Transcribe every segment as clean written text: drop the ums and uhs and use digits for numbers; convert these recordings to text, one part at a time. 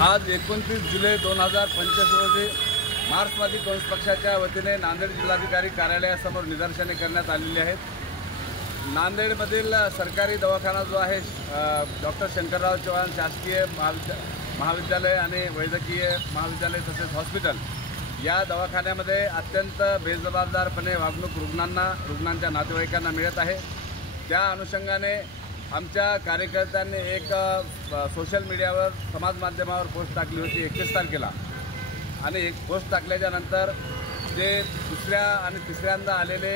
आज 29 जुलै 2025 रोजी मार्क्सवादी काँग्रेस पक्षाच्या वतीने नांदेड जिल्हाधिकारी कार्यालयासमोर निदर्शने करण्यात आलेली आहेत। नांदेडमधील सरकारी दवाखाना जो आहे डॉक्टर शंकरराव चव्हाण शासकीय महाविद्यालय आणि वैद्यकीय महाविद्यालय तसेच हॉस्पिटल या दवाखान्यामध्ये अत्यंत बेजबाबदारपणे वागणूक रुग्णांच्या नातेवाईकांना मिळत आहे। त्या अनुषंगाने आमच्या कार्यकर्त्यांनी एक सोशल मीडियावर समाज माध्यमावर पोस्ट टाकली होती 21 तारखेला आणि एक पोस्ट टाकल्याच्या नंतर जे दुसऱ्या आणि तिसऱ्यांदा आलेले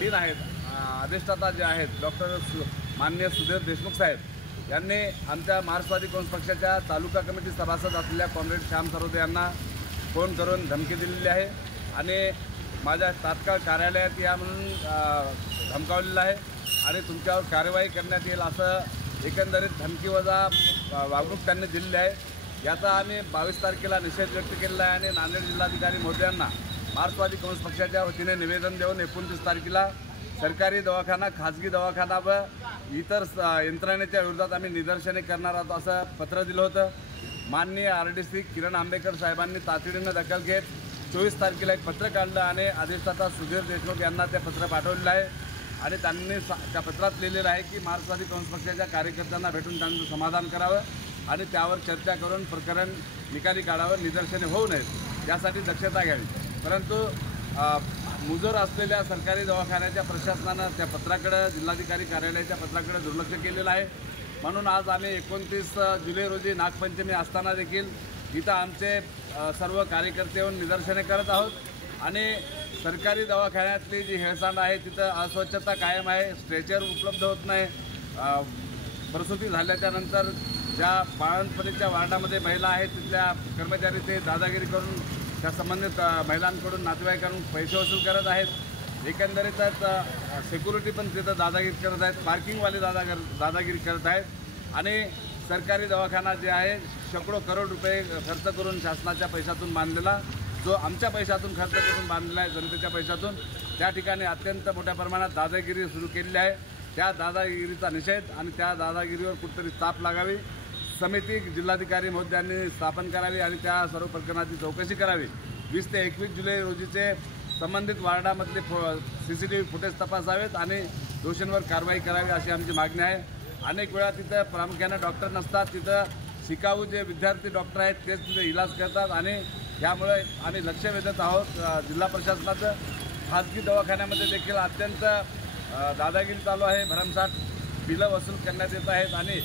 डीन आहेत अधिष्ठाता जे आहेत डॉक्टर माननीय सुधीर देशमुख साहेब यांनी आमच्या मार्क्सवादी काँग्रेस पक्षाच्या तालुका कमिटी सभासद असलेल्या कॉम्रेड श्याम सरोदे यांना फोन करून धमकी दिलेली आहे आणि माझ्या तात्काळ कार्यालयात या म्हणून धमकावलेलं आहे आणि तुमच्यावर कारवाई करण्यात येईल असं एकंदरीत धमकीवजा वागणूक त्यांनी दिलेली आहे। याचा आम्ही 22 तारखेला निषेध व्यक्त केलेला आहे आणि नांदेड जिल्हाधिकारी महोदयांना मार्क्सवादी काँग्रेस पक्षाच्या वतीने निवेदन देऊन 29 तारखेला सरकारी दवाखाना खाजगी दवाखाना व इतर यंत्रणेच्या विरोधात आम्ही निदर्शने करणार आहोत असं पत्र दिलं होतं। माननीय RDC किरण आंबेकर साहेबांनी तातडीनं दखल घेत 24 तारखेला एक पत्र काढलं आणि अधिष्ठाता सुधीर देशमुख यांना ते पत्र पाठवलेलं आहे आणि त्यांनी त्या पत्रात लिहिलेलं आहे की मार्क्सवादी काँग्रेस पक्षाच्या कार्यकर्त्यांना भेटून त्यांचं समाधान करावं आणि त्यावर चर्चा करून प्रकरण निकाली काढावं, निदर्शने होऊ नयेत यासाठी दक्षता घ्यावी। परंतु मुजोर असलेल्या सरकारी दवाखान्याच्या प्रशासनानं त्या पत्राकडे जिल्हाधिकारी कार्यालयाच्या पत्राकडे दुर्लक्ष केलेलं आहे। म्हणून आज आम्ही 29 जुलै रोजी नागपंचमी असताना देखील इथं आमचे सर्व कार्यकर्ते येऊन निदर्शने करत आहोत आणि सरकारी दवाखान्यातली जी हेळसांड आहे तिथं अस्वच्छता कायम आहे, स्ट्रेचर उपलब्ध होत नाही, प्रसूती झाल्याच्या नंतर ज्या बाळंतपणीच्या वार्डामध्ये महिला आहेत तिथल्या कर्मचारी ते दादागिरी करून त्या संबंधित महिलांकडून नातेवाईकांकडून पैसे वसूल करत आहेत। एकंदरीतच सिक्युरिटी पण तिथं दादागिरी करत आहेत, पार्किंगवाले दादागिरी करत आहेत आणि सरकारी दवाखाना जे आहे शेकडो करोड रुपये खर्च करून शासनाच्या पैशातून बांधलेला जो आमच्या पैशातून खर्च करून बांधलेला आहे जनतेच्या पैशातून त्या ठिकाणी अत्यंत मोठ्या प्रमाणात दादागिरी सुरू केलेली आहे। त्या दादागिरीचा निषेध आणि त्या दादागिरीवर कुठेतरी चाप लागावी, समिती जिल्हाधिकारी महोदयांनी स्थापन करावी आणि त्या सर्व प्रकरणाची चौकशी करावी। 20 ते 21 जुलै रोजीचे संबंधित वार्डामधले CCTV फुटेज तपासावेत आणि दोषींवर कारवाई करावी अशी आमची मागणी आहे। अनेक वेळा तिथं प्रामुख्याने डॉक्टर नसतात, तिथं शिकाऊ जे विद्यार्थी डॉक्टर आहेत तेच तिथे इलाज करतात आणि त्यामुळे आम्ही लक्ष वेधत आहोत जिल्हा प्रशासनाचं। खाजगी दवाखान्यामध्ये देखील अत्यंत दादागिरी चालू आहे, भरमसाठ बिलं वसूल करण्यात येत आहेत आणि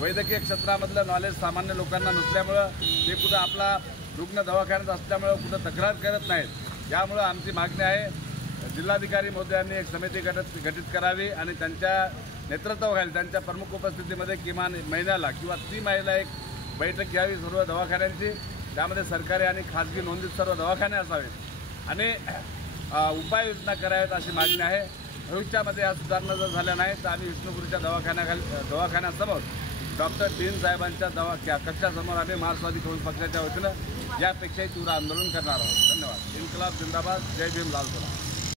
वैद्यकीय क्षेत्रामधलं नॉलेज सामान्य लोकांना नसल्यामुळं ते कुठं आपला रुग्ण दवाखान्यात असल्यामुळं कुठं तक्रार करत नाहीत। यामुळं आमची मागणी आहे जिल्हाधिकारी महोदयांनी एक समिती गठीत करावी आणि त्यांच्या नेतृत्वाखाली त्यांच्या प्रमुख उपस्थितीमध्ये किमान महिन्याला किंवा 3 महिन्याला एक बैठक घ्यावी सर्व दवाखान्यांची, त्यामध्ये सरकारी आणि खाजगी नोंदीत सर्व दवाखाने असावेत आणि उपाययोजना कराव्यात अशी मागणी आहे। भविष्यामध्ये या सुधारणा जर झाल्या नाही तर आम्ही विष्णुपुरीच्या दवाखान्यासमोर डॉक्टर डीन साहेबांच्या कक्षासमोर आम्ही मार्क्सवादी काँग्रेस पक्षाच्या वतीनं यापेक्षाही तीव्र आंदोलन करणार आहोत। धन्यवाद। इन्कलाब जिंदाबाद, जय भीम, लाल सलाम।